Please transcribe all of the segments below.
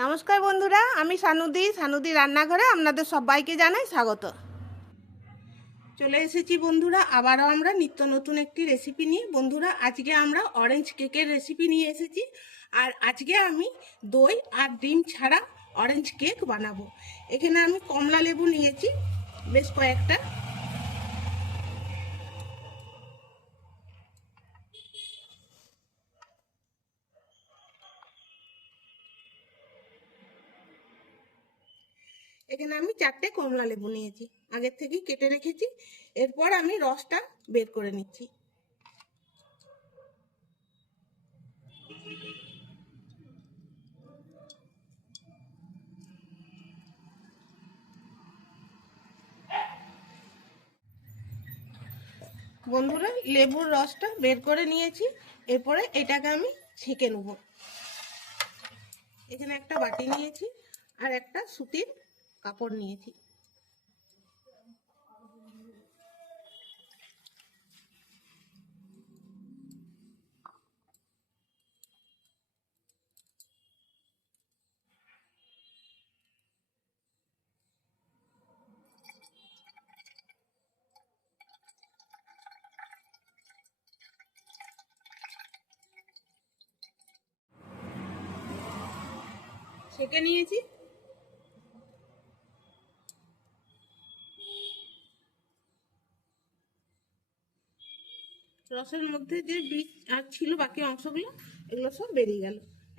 নমস্কার বন্ধুরা, আমি সানুদি সানুদি রান্নাঘরে আপনাদের সবাইকে জানাই স্বাগত। চলে এসেছি বন্ধুরা, আবারও আমরা নিত্য নতুন একটি রেসিপি নিয়ে। বন্ধুরা, আজকে আমরা অরেঞ্জ কেকের রেসিপি নিয়ে এসেছি। আর আজকে আমি দই আর ডিম ছাড়া অরেঞ্জ কেক বানাবো। এখানে আমি কমলা লেবু নিয়েছি, বেশ কয়েকটা। এখানে আমি চারটে কমলা লেবু নিয়েছি। আগের থেকেই কেটে রেখেছি। এরপর আমি রসটা বের করে নিচ্ছি। বন্ধুরা, লেবুর রসটা বের করে নিয়েছি। এরপরে এটাকে আমি ছেঁকে নেব। এখানে একটা বাটি নিয়েছি আর একটা সুতির কাপড় নিয়েছি ছেঁকে নিয়েছি। রসের মধ্যে যে বীজ আর ছিল বাকি অংশগুলো, এগুলো সব বেরিয়ে গেল।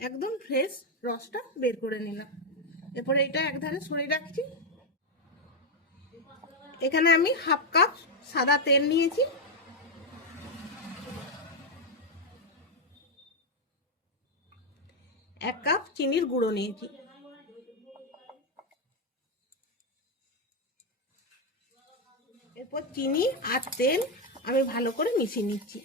একদম ফ্রেশ রসটা বের করে নিলাম। এরপরে এটা একধারে সরিয়ে রাখছি। এখানে আমি হাফ কাপ সাদা তেল নিয়েছি। এক কাপ চিনির গুঁড়ো নিয়েছি। এরপর চিনি আর তেল আমি ভালো করে মিশিয়ে নিচ্ছি।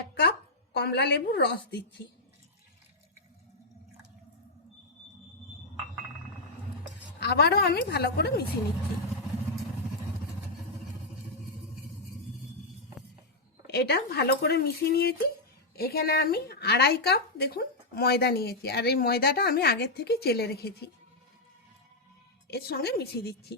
এক কাপ কমলা লেবুর রস দিচ্ছি। আবারও আমি ভালো করে মিশিয়ে নিচ্ছি। এটা ভালো করে মিশিয়ে নিয়েছি। এখানে আমি আড়াই কাপ দেখুন ময়দা নিয়েছি, আর এই ময়দাটা আমি আগের থেকে চেলে রেখেছি। এর সঙ্গে মিশিয়ে দিচ্ছি।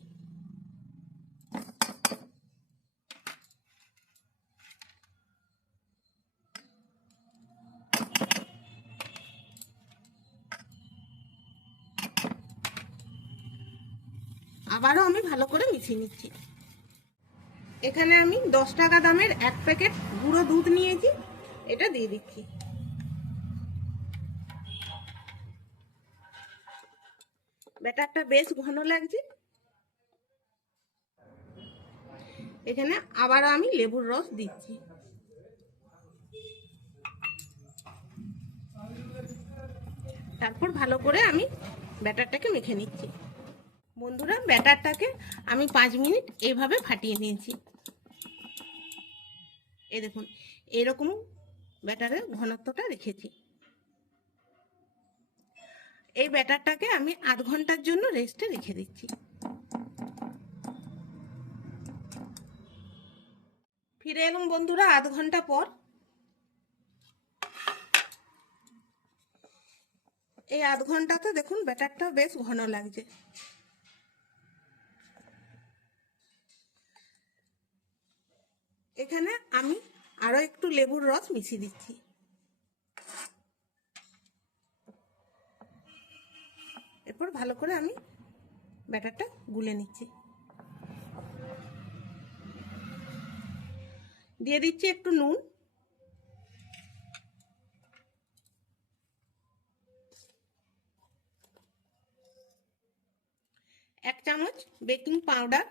আবারও আমি ভালো করে মিশিয়ে নিচ্ছি। এখানে আমি দশ টাকা দামের এক প্যাকেট গুঁড়ো দুধ নিয়েছি। এটা দিয়ে দিচ্ছি। ব্যাটারটা বেশ ঘন লাগছে। এখানে আবার আমি লেবুর রস দিচ্ছি। তারপর ভালো করে আমি ব্যাটারটাকে মেখে নিচ্ছি। বন্ধুরা, ব্যাটারটাকে আমি পাঁচ মিনিট এইভাবে ফাটিয়ে নিয়েছি। এই দেখুন, এরকম ব্যাটারের ঘনত্বটা রেখেছি। এই ব্যাটারটাকে আমি আধ ঘণ্টার জন্য রেস্টে রেখে দিচ্ছি। ফিরে এলাম বন্ধুরা আধ ঘণ্টা পর। এই আধ ঘন্টাতে দেখুন ব্যাটারটা বেশ ঘন লাগছে। এখানে আমি আরও একটু লেবুর রস মিশিয়ে দিচ্ছি। এরপর ভালো করে আমি ব্যাটারটা গুলে নিচ্ছি। দিয়ে দিচ্ছি একটু নুন। এক চামচ বেকিং পাউডার।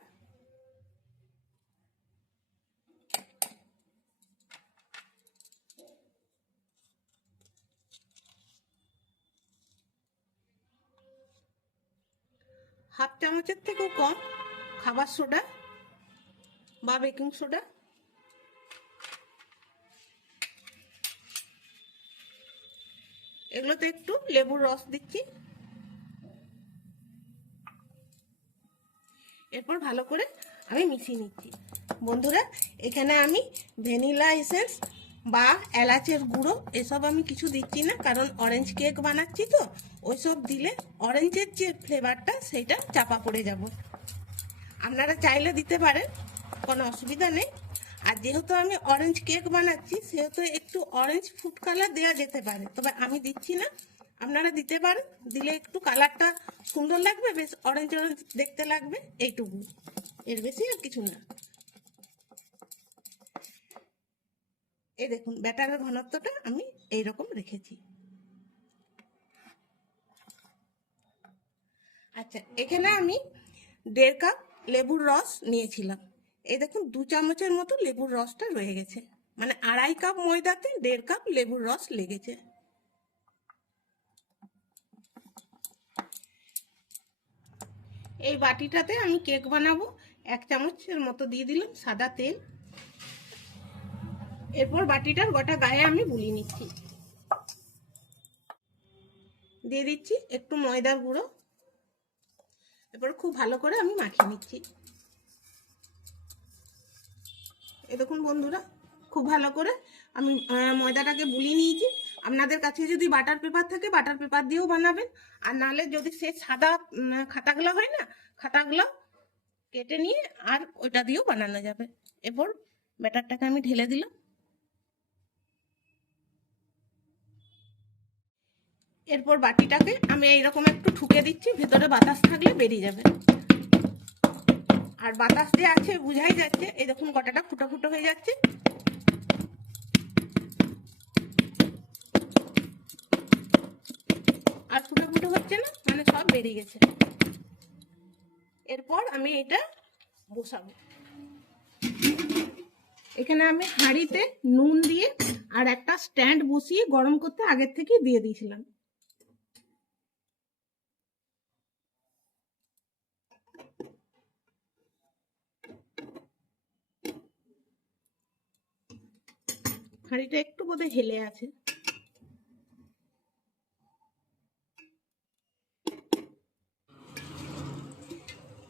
হাফ চামচের থেকেও কম। খাবার সোডা বা বেকিং সোডা। এগুলোতে একটু লেবুর রস দিচ্ছি। এরপর ভালো করে আমি মিশিয়ে নিচ্ছি। বন্ধুরা, এখানে আমি ভ্যানিলা এসেন্স বা এলাচের গুঁড়ো, এসব আমি কিছু দিচ্ছি না, কারণ অরেঞ্জ কেক বানাচ্ছি তো, ওইসব দিলে অরেঞ্জের যে ফ্লেভারটা সেটা চাপা পড়ে যাব। আপনারা চাইলে দিতে পারেন, কোনো অসুবিধা নেই। আর যেহেতু আমি অরেঞ্জ কেক বানাচ্ছি, সেহেতু একটু অরেঞ্জ ফুড কালার দেওয়া যেতে পারে, তবে আমি দিচ্ছি না। আপনারা দিতে পারেন, দিলে একটু কালারটা সুন্দর লাগবে, বেশ অরেঞ্জ অরেঞ্জ দেখতে লাগবে, এইটুকু। এর বেশি আর কিছু না। এই দেখুন, ব্যাটারের ঘনত্বটা আমি এই রকম রেখেছি। আচ্ছা এখানে আমি দেড় কাপ লেবুর রস নিয়েছিলাম। এই দেখুন, দু চামচের মতো লেবুর রসটা রয়ে গেছে। মানে আড়াই কাপ ময়দাতে দেড় কাপ লেবুর রস লেগেছে। এই বাটিটাতে আমি কেক বানাবো। এক চামচের মতো দিয়ে দিলাম সাদা তেল। এরপর বাটিটার গোটা গায়ে আমি বুলিয়ে নিচ্ছি। দিয়ে দিচ্ছি একটু ময়দার গুঁড়ো। এরপর খুব ভালো করে আমি মাখিয়ে নিচ্ছি। এ দেখুন বন্ধুরা, খুব ভালো করে আমি ময়দাটাকে বুলিয়ে নিয়েছি। আপনাদের কাছে যদি বাটার পেপার থাকে, বাটার পেপার দিয়েও বানাবেন। আর নাহলে যদি সে সাদা খাতাগুলো হয় না, খাতাগুলো কেটে নিয়ে আর ওইটা দিয়েও বানানো যাবে। এরপর ব্যাটারটাকে আমি ঢেলে দিলাম। এরপর বাটিটাকে আমি এইরকম একটু ঠুকে দিচ্ছি, ভেতরে বাতাস থাকলে বেরিয়ে যাবে। আর বাতাস যে আছে, বুঝাই যাচ্ছে, এই দেখুন কটাটা ফুটো ফুটো হয়ে যাচ্ছে। আর ফুটো ফুটো হচ্ছে না মানে সব বেরিয়ে গেছে। এরপর আমি এটা বসাবো। এখানে আমি হাঁড়িতে নুন দিয়ে আর একটা স্ট্যান্ড বসিয়ে গরম করতে আগের থেকে দিয়ে দিয়েছিলাম। হাঁড়িটা একটু বোধহয় হেলে আছে।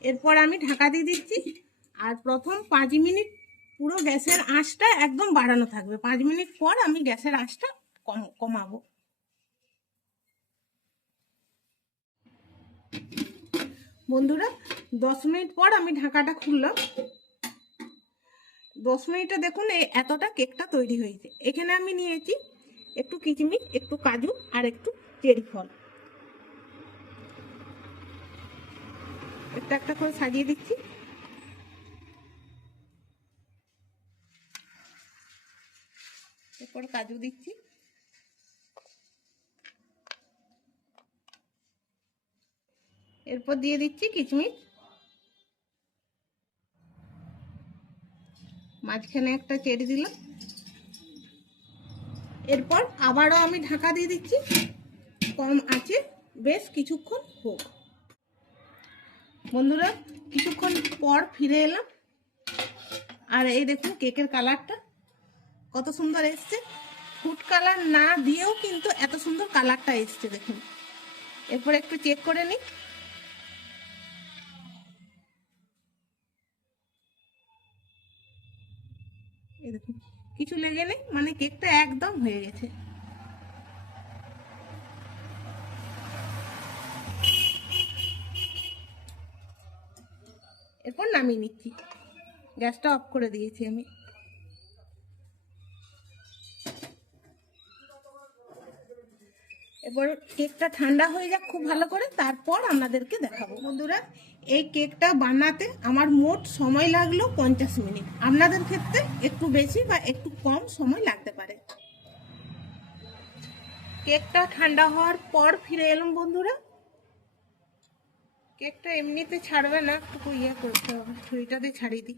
এরপর আমি ঢাকা দিয়ে দিচ্ছি। আর প্রথম পাঁচ মিনিট পুরো গ্যাসের আঁচটা একদম বাড়ানো থাকবে। পাঁচ মিনিট পর আমি গ্যাসের আঁচটা কম, কমাবো। বন্ধুরা, দশ মিনিট পর আমি ঢাকাটা খুললাম। দশ মিনিটে দেখুন এতটা কেকটা তৈরি হয়েছে। এখানে আমি নিয়েছি একটু কিচমিচ, একটু কাজু আর একটু চেরি ফল। একটা একটা করে সাজিয়ে দিচ্ছি। এরপর কাজু দিচ্ছি। এরপর দিয়ে দিচ্ছি কিচমিচ। মাঝখানে একটা চেরি দিলাম। এরপর আবারও আমি ঢাকা দিয়ে দিচ্ছি। কম আছে, বেশ কিছুক্ষণ হোক। বন্ধুরা, কিছুক্ষণ পর ফিরে এলাম। আর এই দেখুন কেকের কালারটা, কত সুন্দর এসছে। ফুড কালার না দিয়েও কিন্তু এত সুন্দর কালারটা এসছে, দেখুন। এরপর একটু চেক করে নিই। দেখুন কিছু লেগে নেই মানে কেকটা একদম হয়ে গেছে। এরপর নামিয়ে নিচ্ছি। গ্যাসটা অফ করে দিয়েছি আমি। এবার কেকটা ঠান্ডা হয়ে যাক খুব ভালো করে, তারপর আপনাদেরকে দেখাবো। বন্ধুরা এই কেকটা বানাতে আমার মোট সময় লাগল পঞ্চাশ মিনিট। আপনাদের ক্ষেত্রে একটু বেশি বা একটু কম সময় লাগতে পারে। কেকটা ঠান্ডা হওয়ার পর ফিরে এলাম বন্ধুরা। কেকটা এমনিতে ছাড়বে না একটু ইয়ে করতে হবে, ছুরিটা দিয়ে ছাড়িয়ে দিই।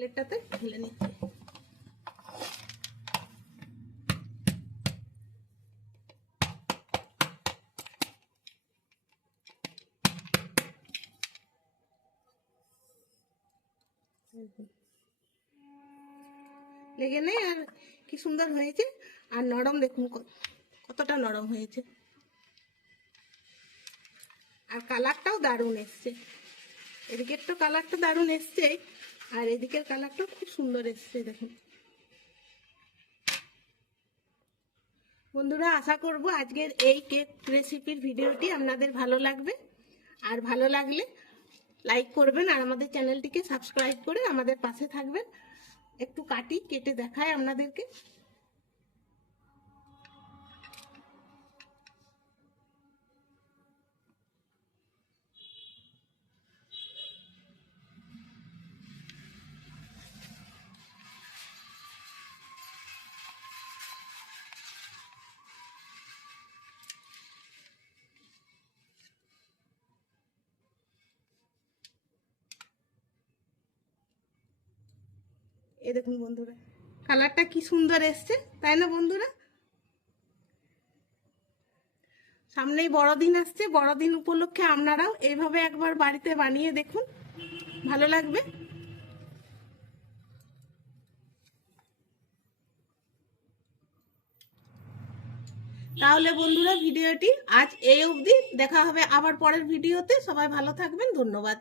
প্লেটটাতে ঢেলে নিচ্ছি। লেগে নেই আর কি সুন্দর হয়েছে। আর নরম দেখুন কত- কতটা নরম হয়েছে। আর কালারটাও দারুণ এসছে। এদিকের তো কালারটা দারুণ এসছে। আর এদিকের কালারটা খুব সুন্দর এসছে দেখুন বন্ধুরা, আশা করব আজকের এই কেক রেসিপির ভিডিওটি আপনাদের ভালো লাগবে। আর ভালো লাগলে লাইক করবেন আর আমাদের চ্যানেলটিকে সাবস্ক্রাইব করে আমাদের পাশে থাকবেন। একটু কাটি কেটে দেখায় আপনাদেরকে। এই দেখুন বন্ধুরা, কালারটা কি সুন্দর এসছে, তাই না বন্ধুরা? সামনেই বড়দিন আসছে, বড়দিন উপলক্ষে আপনারাও এইভাবে একবার বাড়িতে বানিয়ে দেখুন, ভালো লাগবে। তাহলে বন্ধুরা, ভিডিওটি আজ এই অবধি, দেখা হবে আবার পরের ভিডিওতে, সবাই ভালো থাকবেন, ধন্যবাদ।